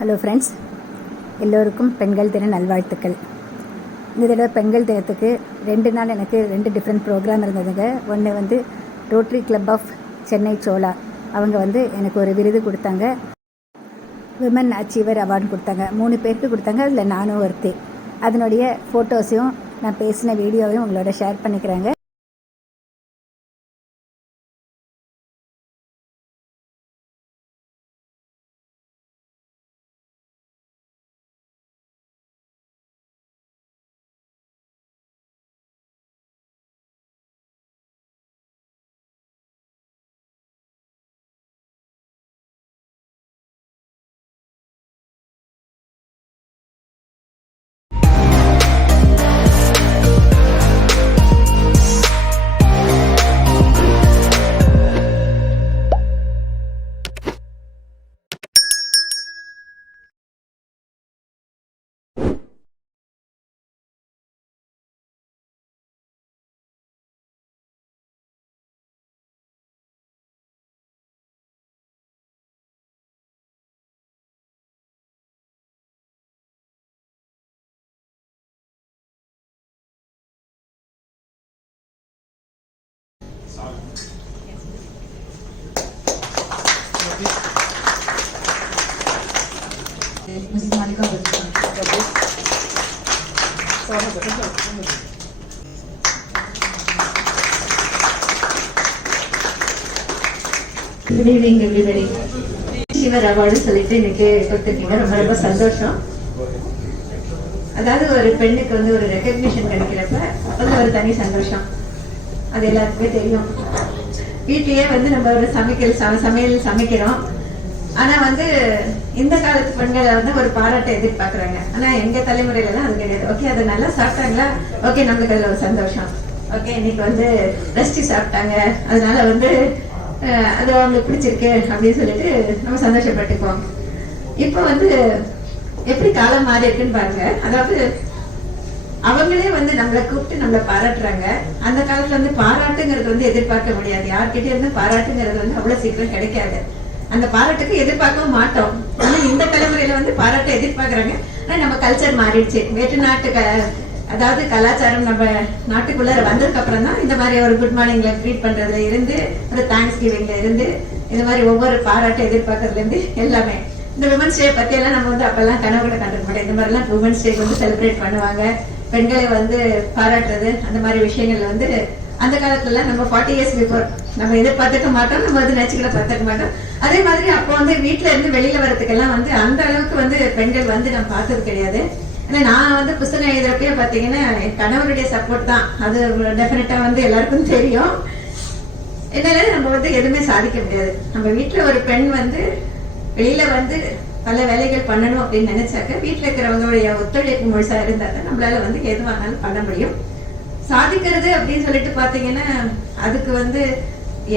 Hello friends, எல்லோருக்கும் பெண்கள் தின நல்வாழ்த்துக்கள். இந்த தடவை பெண்கள் தினத்துக்கு 2 நாள் எனக்கு 2 டிஃப்ரெண்ட் ப்ரோக்ராம் இருந்ததுங்க. ஒன்று வந்து ரோட்டரி கிளப் ஆஃப் சென்னை சோலா, அவங்க எனக்கு ஒரு விருது கொடுத்தாங்க. விமன் அச்சீவர் அவார்டு கொடுத்தாங்க. 3 பேருக்கு கொடுத்தாங்க. அதில் நானும் ஒருத்தி. அதனுடைய ஃபோட்டோஸையும் நான் பேசின வீடியோவையும் உங்களோட ஷேர் பண்ணிக்கிறேங்க. Mrs. Monica Wilson. Good evening everybody. சிவர் அவார்டு சொல்லிட்டு இன்னைக்கு கொடுத்துருக்கீங்க. ரொம்ப ரொம்ப சந்தோஷம். அதாவது ஒரு பெண்ணுக்கு ஒரு ரெகக்னிஷன் கிடைக்கிறப்ப அது ஒரு தனி சந்தோஷம். அது எல்லாருக்குமே தெரியும். வீட்லயே நம்ம ஒரு சமையல் சமைக்கிறோம். ஆனா இந்த காலத்து பெண்களை ஒரு பாராட்டை எதிர்பார்க்கறாங்க. ஆனா எங்க தலைமுறையில எல்லாம் அது கிடையாது. ஓகே, அதை நல்லா சாப்பிட்டாங்களா, ஓகே நம்மளுக்கு அதுல ஒரு சந்தோஷம். ஓகே, இன்னைக்கு ரெஸ்டி சாப்பிட்டாங்க, அதனால அது அவங்களுக்கு பிடிச்சிருக்கு அப்படின்னு சொல்லிட்டு நம்ம சந்தோஷப்பட்டுக்குவோம். இப்போ எப்படி காலம் மாறி இருக்குன்னு பாருங்க. அதாவது அவங்களே நம்மளை கூப்பிட்டு நம்மளை பாராட்டுறாங்க. அந்த காலத்துல பாராட்டுங்கிறது எதிர்பார்க்க முடியாது. யார்கிட்ட இருந்து பாராட்டுங்கிறது அவ்வளவு சீக்கிரம் கிடைக்காது. அந்த பாராட்டுக்கு எதிர்பார்க்கவும் மாட்டோம். ஆனா இந்த தலைமுறையில பாராட்டை எதிர்பார்க்கறாங்க. ஆனா நம்ம கல்ச்சர் மாறிடுச்சு. வேற்று நாட்டு அதாவது கலாச்சாரம் நம்ம நாட்டுக்குள்ள வந்ததுக்கு அப்புறம் தான் இந்த மாதிரி ஒரு குட் மார்னிங்ல ட்ரீட் பண்றதுல இருந்து, ஒரு தேங்க்ஸ் கிவிங்ல இருந்து, இந்த மாதிரி ஒவ்வொரு பாராட்டை எதிர்பார்க்கறதுல இருந்து எல்லாமே. இந்த விமன்ஸ் டே பத்தி எல்லாம் நம்ம அப்பெல்லாம் கனவு கூட கண்டுக்க மாட்டோம். இந்த மாதிரி எல்லாம் விமன்ஸ் டே செலிப்ரேட் பண்ணுவாங்க. பெண்களை பாராட்டுறது, அந்த மாதிரி விஷயங்கள்ல அந்த காலத்துல நம்ம 40 years பிஃபோர் நம்ம எதிர்பார்த்துக்க மாட்டோம். நம்ம நினைச்சுக்கிட்ட பார்த்துக்க மாட்டோம். அதே மாதிரி அப்போ வீட்டுல இருந்து வெளியில வர்றதுக்கெல்லாம் அந்த அளவுக்கு பெண்கள் நம்ம பார்த்தது கிடையாது. ஏன்னா நான் புத்தகம் எழுதுறப்பே பாத்தீங்கன்னா என் கணவருடைய சப்போர்ட் தான். அது டெஃபினட்டா எல்லாருக்கும் தெரியும். என்னால நம்ம எதுவுமே சாதிக்க முடியாது. நம்ம வீட்டுல ஒரு பெண் வெளியில பல வேலைகள் பண்ணணும் அப்படின்னு நினைச்சாக்க வீட்டுல இருக்கிறவங்களுடைய ஒத்துழைப்பு முழுசா இருந்தா தான் நம்மளால எதுவானாலும் பண்ண முடியும். சாதிக்கிறது அப்படின்னு சொல்லிட்டு பாத்தீங்கன்னா அதுக்கு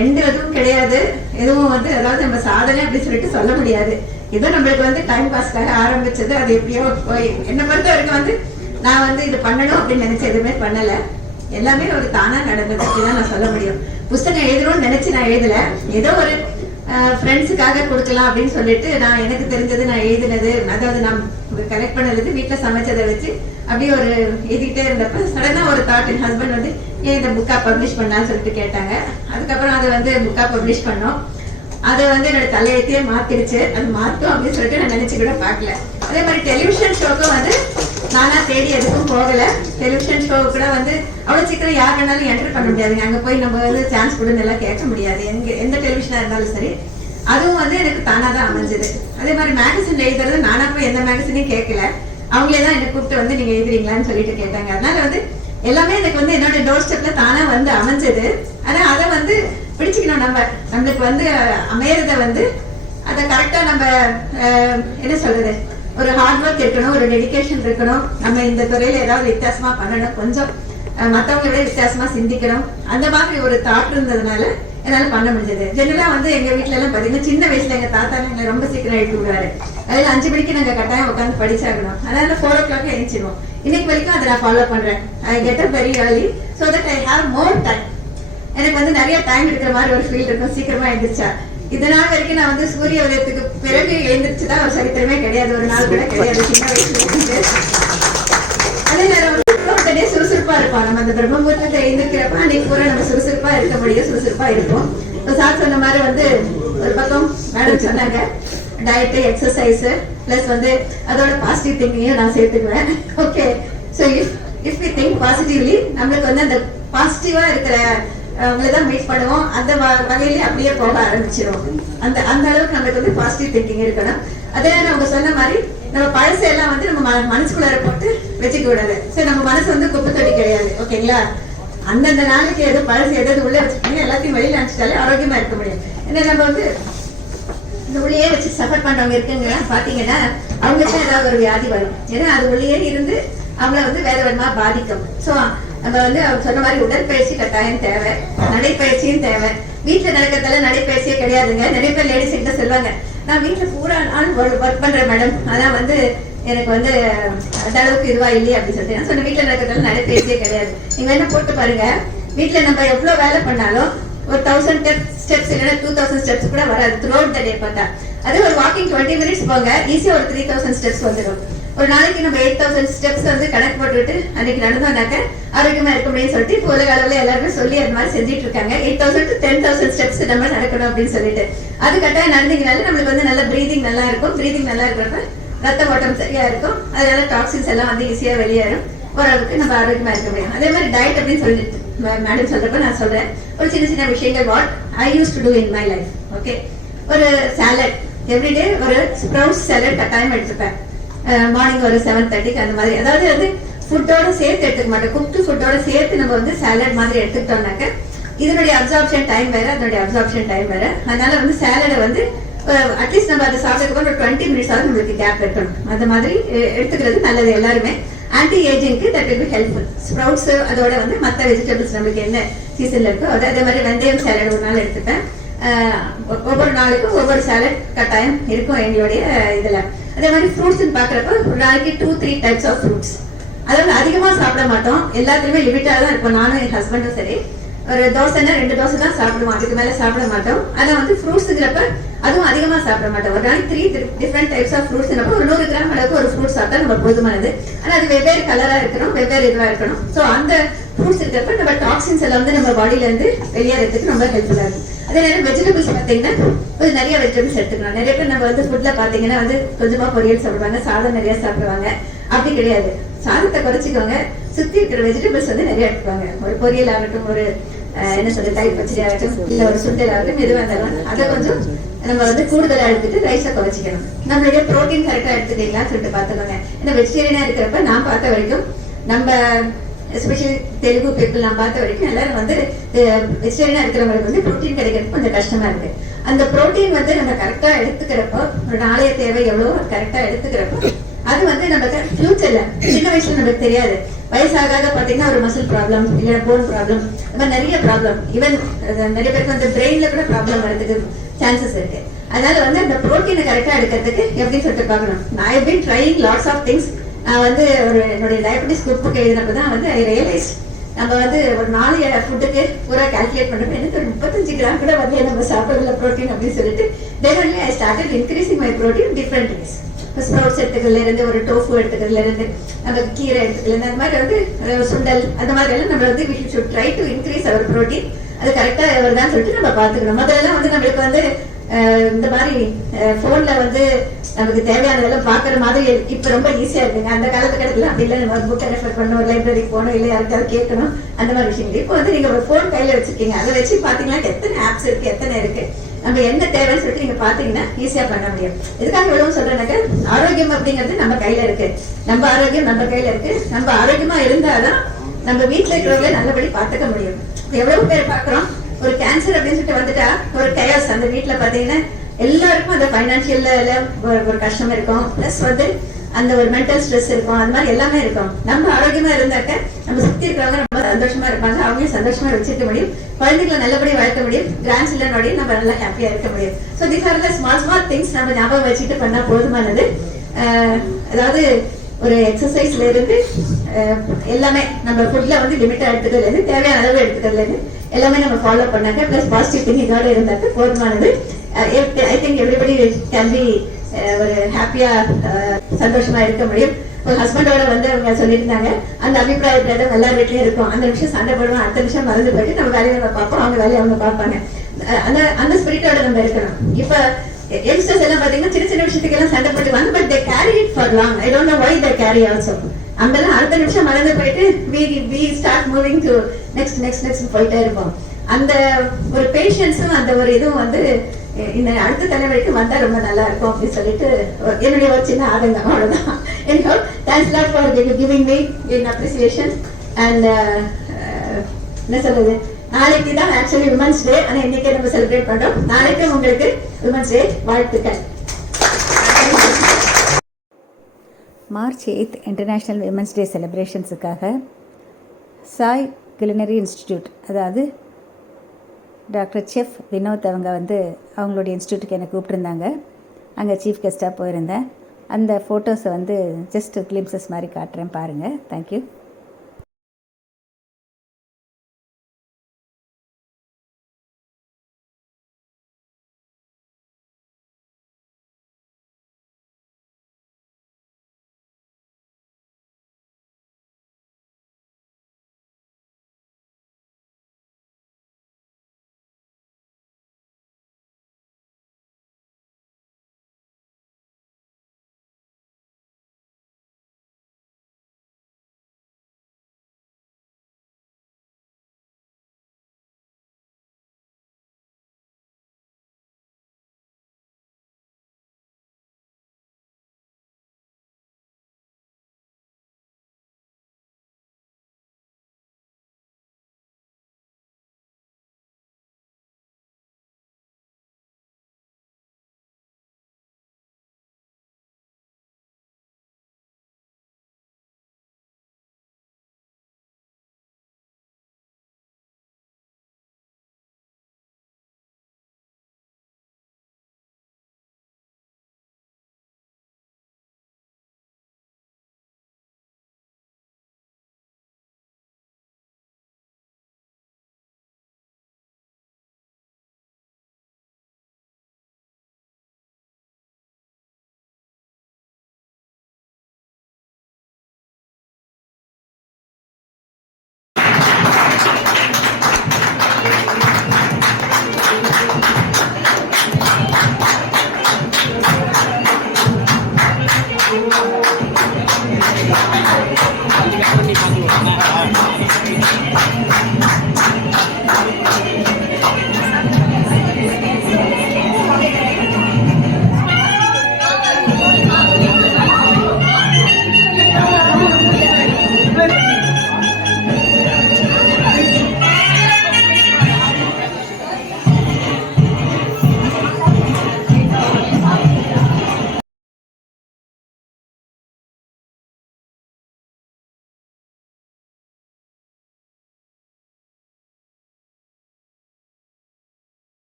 எண்டு எதுவும் கிடையாது. எதுவும் அதாவது நம்ம சாதனை அப்படின்னு சொல்லிட்டு சொல்ல முடியாது. ஏதோ நம்மளுக்கு டைம் பாஸ்க்காக ஆரம்பிச்சது. அது எப்படியோ போய் என்ன பொறுத்த வரைக்கும் நான் இது பண்ணணும் அப்படின்னு நினைச்சு எதுவுமே பண்ணல. எல்லாமே ஒரு தானா நடந்தது அப்படிதான் நான் சொல்ல முடியும். புத்தகம் எழுதணும்னு நினைச்சு நான் எழுதல. ஏதோ ஒரு ஃப்ரெண்ட்ஸுக்காக கொடுக்கலாம் அப்படின்னு சொல்லிட்டு நான் எனக்கு தெரிஞ்சது நான் எழுதினது, அதாவது நான் கலெக்ட் பண்ணது வீட்டுல சமைச்சதை வச்சு அப்படியே ஒரு எழுதிக்கிட்டே இருந்தப்ப சடனா ஒரு தாட், என் ஹஸ்பண்ட் ஏன் இந்த புக்கா பப்ளிஷ் பண்ணான்னு சொல்லிட்டு கேட்டாங்க. அதுக்கப்புறம் அதை புக்கா பப்ளிஷ் பண்ணோம். அதை என்னோட தலையெழுத்தையே மாத்திடுச்சு. அது மாத்தோம் அப்படின்னு சொல்லிட்டு நான் நினைச்சு கூட பாக்கல. அதே மாதிரி டெலிவிஷன் ஷோக்கும் நானா தேடி எதுக்கும் போகல. டெலிவிஷன் ஷோ கூட அவ்வளவு சீக்கிரம் யார் வேணாலும் என்டர் பண்ண முடியாதுங்க. அங்க போய் நம்ம சான்ஸ் கொடுன்னு எல்லாம் கேட்க முடியாது. எந்த டெலிவிஷனா இருந்தாலும் சரி. அதுவும் எனக்கு தானாதான் அமைஞ்சது. அதே மாதிரி மேகசின் எழுதுறது நானா போய் எந்த மேகசினையும் கேட்கல. அவங்களேதான் என்ன கூப்பிட்டு நீங்க எழுதுறீங்களான்னு சொல்லிட்டு கேட்டாங்க. அதனால எல்லாமே எனக்கு என்னோட டோர் ஸ்டெப்ல தானா அமைஞ்சது. ஆனா அதை பிடிச்சுக்கணும். நம்மளுக்கு அமையறத அதை கரெக்டா நம்ம என்ன சொல்றது, ஒரு ஹார்ட் ஒர்க் இருக்கணும், ஒரு டெடிகேஷன் இருக்கணும். நம்ம இந்த துறையில ஏதாவது வித்தியாசமா பண்ணணும், கொஞ்சம் மத்தவங்களை விட வித்தியாசமா சிந்திக்கணும். அந்த மாதிரி ஒரு தாட் இருந்ததுனால என்னால பண்ண முடிஞ்சது. ஜெனரலா எங்க வீட்டுல எல்லாம் பாத்தீங்கன்னா சின்ன வயசுல எங்க தாத்தா எங்களை ரொம்ப சீக்கிரம் எழுப்பி விடுவாரு. அதுல 5 மணிக்கு நாங்க கட்டாயம் உட்காந்து படிச்சாகணும். அதனால 4 o'clock எழுந்திருவோம். இன்னைக்கு வரைக்கும் அதை நான் ஃபாலோ பண்றேன். I get up very early so that I have more time. எனக்கு நிறைய டைம் இருக்கிற மாதிரி ஒரு ஃபீல் இருக்கும். சீக்கிரமா எழுந்திரிச்சா இதனால் வரைக்கும் நான் வந்து சூரிய உதயத்துக்கு பிறகு எழுந்திரிச்சுதான் ஒரு சரித்திரமே கிடையாது, ஒரு நாள் கூட கிடையாது சின்ன வயசுல இருந்து. அதே நேரம் வந்து சுறுசுறுப்பா இருப்போம். நம்ம அந்த பிரம்ம முகூர்த்தத்தை எழுந்திருக்கிறப்ப அன்னைக்கு பூரா நம்ம சுறுசுறுப்பா இருக்க முடியும், சுறுசுறுப்பா இருப்போம். சார் சொன்ன மாதிரி வந்து ஒரு பக்கம் மேடம் சொன்னாங்க டயட் எக்ஸசைஸ் பிளஸ் வந்து அதோட பாசிட்டிவ் திங்கிங்கையும் நான் சேர்த்துக்குவேன். Okay, so if we think positively நம்மளுக்கு வந்து அந்த பாசிட்டிவா இருக்கிற அவங்களதான் மீட் பண்ணுவோம், அந்த வகையிலே அப்படியே போக ஆரம்பிச்சிடும். அந்த அளவுக்கு நம்மளுக்கு வந்து பாசிட்டிவ் திங்கிங் இருக்கணும். அதே அவங்க சொன்ன மாதிரி நம்ம பழசையெல்லாம் வந்து நம்ம மனசுக்குள்ளார போட்டு வச்சுக்க கூடாது. சரி, நம்ம மனசு வந்து குப்பை தொட்டி கிடையாது, ஓகேங்களா? அந்தந்த நாளைக்கு எது பழசு எதாவது உள்ள வச்சுக்கோங்க, எல்லாத்தையும் வெளியில அனுப்பிச்சிட்டாலே ஆரோக்கியமா இருக்க முடியும். ஏன்னா நம்ம வந்து இந்த உள்ளே வச்சு சஃபர் பண்றவங்க இருக்குங்க பாத்தீங்கன்னா அவங்களுக்கு ஏதாவது ஒரு வியாதி வரும். ஏன்னா அது உள்ளே இருந்து அவங்கள வந்து வேற விதமா பாதிக்கும். சோ நம்ம வந்து அவங்க சொன்ன மாதிரி உடற்பயிற்சி கட்டாயம் தேவை, நடைப்பயிற்சியும் தேவை. வீட்டுல நடக்கிறதால நடைப்பயிற்சியே கிடையாதுங்க. நிறைய பேர் லேடிஸ் கிட்ட சொல்லுவாங்க, நான் வீட்டுல பூரா நாள் ஒர்க் பண்றேன் மேடம், அதான் வந்து எனக்கு வந்து அந்த அளவுக்கு இதுவா இல்லையே அப்படின்னு சொல்லிட்டு நான் சொன்ன வீட்டுல நடக்கிறதால நடைப்பயிற்சியே கிடையாது. நீங்க என்ன போட்டு பாருங்க, வீட்டுல நம்ம எவ்வளவு வேலை பண்ணாலும் ஒரு 1000 ஸ்டெப்ஸ் இல்லைன்னா 2000 ஸ்டெப்ஸ் கூட வராது த்ரூ அவுட் த டே பார்த்தா. அதே ஒரு வாக்கிங் 20 மினிட்ஸ் போங்க, ஈஸியா ஒரு 3000 ஸ்டெப்ஸ் வந்துடும். ஒரு நாளைக்கு நம்ம 8000 ஸ்டெப்ஸ் வந்து கணக்கு போட்டுட்டு அன்னைக்கு நடந்தோம்னாக்க ஆரோக்கியமா இருக்க முடியும்னு சொல்லிட்டு இப்போ உலக அளவுல எல்லாருமே சொல்லி அது மாதிரி செஞ்சுட்டு இருக்காங்க. 8000 to 10,000 ஸ்டெப்ஸ் நம்ம நடக்கணும் அப்படின்னு சொல்லிட்டு அது கட்டாயம் நடந்தீங்கனால நம்மளுக்கு வந்து நல்ல பிரீதிங் நல்லா இருக்கும். பிரீதிங் நல்லா இருக்கிறப்ப ரத்த ஓட்டம் சரியா இருக்கும், அதனால டாக்ஸின்ஸ் எல்லாம் வந்து ஈஸியா வெளியேறும், ஓரளவுக்கு நம்ம ஆரோக்கியமா இருக்க முடியும். அதே மாதிரி டயட் அப்படின்னு சொல்லிட்டு மேடம் சொல்றப்ப நான் சொல்றேன் ஒரு சின்ன சின்ன விஷயங்கள் what I use to do in my life. Okay, ஒரு சாலட் எவ்ரிடே, ஒரு ஸ்ப்ரவுட்ஸ் சாலட் கட்டாயம் எடுத்துப்பேன். மார்னிங் ஒரு 7:30 அந்த மாதிரி. அதாவது வந்து ஃபுட்டோட சேர்த்து எடுத்துக்க மாட்டோம், குக்டு ஃபுட்டோட சேர்த்து நம்ம வந்து சாலட் மாதிரி எடுத்துக்கிட்டோம்னாக்க இதனுடைய அப்சார்ப்ஷன் டைம் வேற, அதனுடைய அப்சார்ப்ஷன் டைம் வேற. அதனால வந்து சாலடை வந்து அட்லீஸ்ட் நம்ம அதை சாப்பிட்டு ஒரு 20 மினிட்ஸ் ஆகுது நம்மளுக்கு கேப் இருக்கணும். அந்த மாதிரி எடுத்துக்கிறது நல்லது எல்லாருமே. ஆன்டி ஏஜிங்க்கு that will be helpful. Sprouts அதோட வந்து மற்ற வெஜிடபிள்ஸ் நம்மளுக்கு என்ன சீசன்ல இருக்கோ அதே மாதிரி வெந்தயம் சாலட் ஒரு நாள் எடுத்துப்பேன். ஒவ்வொரு நாளுக்கும் ஒவ்வொரு சாலட் கட்டாயம் இருக்கும் எங்களுடைய இதுல. அதே மாதிரி ஃப்ரூட்ஸ் பாக்குறப்ப ஒரு நாளைக்கு 2-3 டைப்ஸ் ஆஃப் ஃப்ரூட்ஸ். அதாவது அதிகமா சாப்பிட மாட்டோம், எல்லாத்துலயுமே லிமிட்டா தான் இருக்கும். நானும் என் ஹஸ்பண்டும் சரி ஒரு தோசைன்னா 2 தோசை தான் சாப்பிடுவோம், அதுக்கு மேல சாப்பிட மாட்டோம். ஆனா வந்து ஃப்ரூட்ஸ்ங்கிறப்ப அதுவும் அதிகமா சாப்பிட மாட்டோம். ஒரு நாளைக்கு 3 டிஃபரெண்ட் டைப்ஸ் ஆஃப் ஃப்ரூட்ஸ் ஒரு 100 கிராம் அளவுக்கு ஒரு ஃப்ரூட் சாப்பிட்டா நம்ம போதுமானது. ஆனா அது வெவ்வேறு கலரா இருக்கணும், வெவ்வேறு இதுவா இருக்கணும். சோ அந்த ஃப்ரூட்ஸ் இருக்கிறப்ப நம்ம டாக்ஸின்ஸ் எல்லாம் வந்து நம்ம பாடியில இருந்து வெளியேறதுக்கு ரொம்ப ஹெல்ப்ஃபுல்லா இருக்கும். அதே நேரம் வெஜிடபிள்ஸ் பாத்தீங்கன்னா கொஞ்சம் நிறைய வெஜிடபிள்ஸ் எடுத்துக்கணும். நிறைய பேர் நம்ம வந்து ஃபுட்ல பாத்தீங்கன்னா வந்து கொஞ்சமா பொரியல் சாப்பிடுவாங்க, சாதம் நிறைய சாப்பிடுவாங்க. அப்படி கிடையாது, சாதத்தை குறைச்சிக்கோங்க, சுத்தி இருக்கிற வெஜிடபிள்ஸ் வந்து நிறைய எடுத்துவாங்க. ஒரு பொரியல் ஆகட்டும், ஒரு என்ன சொல்ற தயிர் பச்சடி ஆகட்டும், இல்ல ஒரு சுண்டல் ஆகட்டும், எதுவாக இருந்தாலும் அதை கொஞ்சம் நம்ம வந்து கூடுதலா எடுத்துட்டு ரைஸை குறைச்சிக்கணும். நம்மளுடைய ப்ரோட்டீன் கரெக்டா எடுத்துட்டீங்களான்னு சொல்லிட்டு பாத்துக்கோங்க. ஏன்னா வெஜிடேரியனா இருக்கிறப்ப நான் பார்த்த வரைக்கும் நம்ம எஸ்பெஷலி தெலுங்கு பீப்புள் நான் பார்த்த வரைக்கும் எல்லாரும் வந்து வெஜிடேரியனா இருக்கிறவங்களுக்கு வந்து ப்ரோட்டீன் கிடைக்கிறது கொஞ்சம் கஷ்டமா இருக்கு. அந்த ப்ரோட்டீன் வந்து நம்ம கரெக்டா எடுத்துக்கிறப்போ, ஒரு நாளைய தேவை எவ்வளவோ கரெக்டா எடுத்துக்கிறப்போ அது வந்து நமக்கு ஃபியூச்சர்ல சின்ன வயசுல நமக்கு தெரியாது, வயசாக பாத்தீங்கன்னா ஒரு மசில் ப்ராப்ளம் இல்ல போன் ப்ராப்ளம், இந்த மாதிரி நிறைய ப்ராப்ளம், ஈவன் நிறைய பேருக்கு வந்து பிரெயின்ல கூட ப்ராப்ளம் வரதுக்கு சான்சஸ் இருக்கு. அதனால வந்து அந்த ப்ரோட்டீனை கரெக்டா எடுக்கிறதுக்கு எப்படின்னு சொல்லிட்டு பார்க்கணும். I have been trying lots of things. நான் வந்து ஒரு என்னுடைய டயபெட்டிஸ் குரூப்புக்கு எழுதினப்பதான் வந்து ஐ ரியலைஸ் நம்ம வந்து ஒரு 4 ஃபுட்டுக்கு பூரா கால்குலேட் பண்றப்ப எனக்கு ஒரு 35 கிராம் கூட வந்து நம்ம சாப்பிடல ப்ரோட்டீன் அப்படின்னு சொல்லிட்டு then only I started increasing my protein different ways. Sprouts எடுத்துக்கிறதுல இருந்து, ஒரு டோஃபு எடுத்துக்கிறதுல இருந்து, நம்ம கீரை எடுத்துக்கல, அந்த மாதிரி வந்து சுண்டல் அந்த மாதிரி எல்லாம் நம்ம வந்து we should try to increase our protein. அது கரெக்டா வருதான்னு சொல்லிட்டு நம்ம பாத்துக்கணும். முதல்ல வந்து நம்மளுக்கு வந்து இந்த மாதிரி போன்ல வந்து நமக்கு தேவையானதெல்லாம் பாக்குற மாதிரி இப்ப ரொம்ப ஈஸியா இருக்குங்க. அந்த காலத்துக்கடத்துல அப்படி இல்லை, நம்ம புக்கை ரெஃபர் பண்ணணும், லைப்ரரிக்கு போகணும், இல்லை யாருக்காவது கேட்கணும், அந்த மாதிரி விஷயங்கள். இப்போ வந்து நீங்க ஒரு போன் கையில வச்சிருக்கீங்க, அதை வச்சு பாத்தீங்கன்னா எத்தனை ஆப்ஸ் இருக்கு, எத்தனை இருக்கு, நம்ம என்ன தேவைன்னு சொல்லிட்டு நீங்க பாத்தீங்கன்னா ஈஸியா பண்ண முடியும். இதுக்காக எவ்வளவு சொல்றேன்னாக்க ஆரோக்கியம் அப்படிங்கிறது நம்ம கையில இருக்கு, நம்ம ஆரோக்கியம் நம்ம கையில இருக்கு. நம்ம ஆரோக்கியமா இருந்தாதான் நம்ம வீட்டுல இருக்கிறவங்களே நல்லபடி பாத்துக்க முடியும். எவ்வளவு பேர் பாக்குறோம், ஒரு கேன்சர் அப்படின்னு சொல்லிட்டு வந்துட்டா ஒரு கயாஸ் அந்த வீட்டுல பாத்தீங்கன்னா எல்லாருக்கும் அந்த பைனான்சியல்ல ஒரு கஷ்டம் இருக்கும், பிளஸ் வந்து அந்த ஒரு மென்டல் ஸ்ட்ரெஸ் இருக்கும், அந்த மாதிரி எல்லாமே இருக்கும். நம்ம ஆரோக்கியமா இருந்தாக்க நம்ம சுத்தி இருக்கிறவங்க ரொம்ப சந்தோஷமா இருப்பாங்க, அவங்களையும் சந்தோஷமா வச்சுக்க முடியும், குழந்தைகளை நல்லபடி வளர்க்க முடியும், கிராண்ட் சில்ட்ரனோடய நம்ம நல்லா ஹாப்பியா இருக்க முடியும். So these are the small small things நம்ம ஞாபகம் வச்சுட்டு பண்ணா போதுமானது. அதாவது ஒரு எக்ஸசைஸ்ல இருந்து எல்லாமே நம்ம ஃபுட்ல வந்து லிமிட்டா எடுத்துக்கிறதுல இருந்து தேவையான அளவு எடுத்துக்கிறதுல இருந்து எல்லாமே நம்ம ஃபாலோ பண்ணாங்க. பிளஸ் பாசிட்டிவ் திங்கிங்கோட இருந்தாக்க போதுமானது. I think everybody can be ஒரு ஹாப்பியா சந்தோஷமா இருக்க முடியும். ஒரு ஹஸ்பண்டோட வந்து அவங்க சொல்லியிருந்தாங்க, அந்த அபிப்பிராயத்துல எல்லார் வீட்லயும் இருக்கும். அந்த நிமிஷம் சண்டை போடுவோம், அடுத்த நிமிஷம் மறந்து போயிட்டு நம்ம வேலையை நம்ம பார்ப்போம், அவங்க வேலையை அவங்க பார்ப்பாங்க. அந்த ஸ்பிரிட்டோட நம்ம இருக்கணும். இப்ப யங்ஸ்டர்ஸ் எல்லாம் பாத்தீங்கன்னா சின்ன சின்ன விஷயத்துக்கு எல்லாம் சண்டை போட்டுவாங்க. But they carry it for long. I don't know why they carry also. அங்கெல்லாம் அடுத்த நிமிஷம் மறந்து போயிட்டு we start moving to next போயிட்டே இருப்போம். அந்த ஒரு பேஷன்ஸும் அந்த ஒரு இதுவும் வந்து இந்த அடுத்த தலைமுறைக்கு வந்தா ரொம்ப நல்லா இருக்கும் அப்படின்னு சொல்லிட்டு என்னுடைய ஒரு சின்ன ஆதங்கம், அவ்வளவுதான். Anyhow, thanks a lot for giving me in appreciation. And என்ன சொல்றது, நாளைக்கு தான் ஆக்சுவலி விமன்ஸ் டே. ஆனா இன்னைக்கே நம்ம செலிப்ரேட் பண்றோம். நாளைக்கு உங்களுக்கு விமன்ஸ் டே வாழ்த்துக்கள். மார்ச் 8 இன்டர்நேஷ்னல் விமன்ஸ் டே செலிப்ரேஷன்ஸுக்காக சாய் குலினரி இன்ஸ்டிடியூட், அதாவது டாக்டர் செஃப் வினோத் அவங்க வந்து அவங்களுடைய இன்ஸ்டியூட்டுக்கு என்னை கூப்பிட்டுருந்தாங்க. அங்கே சீஃப் கெஸ்ட்டாக போயிருந்தேன். அந்த ஃபோட்டோஸை வந்து ஜஸ்ட் கிளிம்சஸ் மாதிரி காட்டுறேன் பாருங்கள். தேங்க்யூ.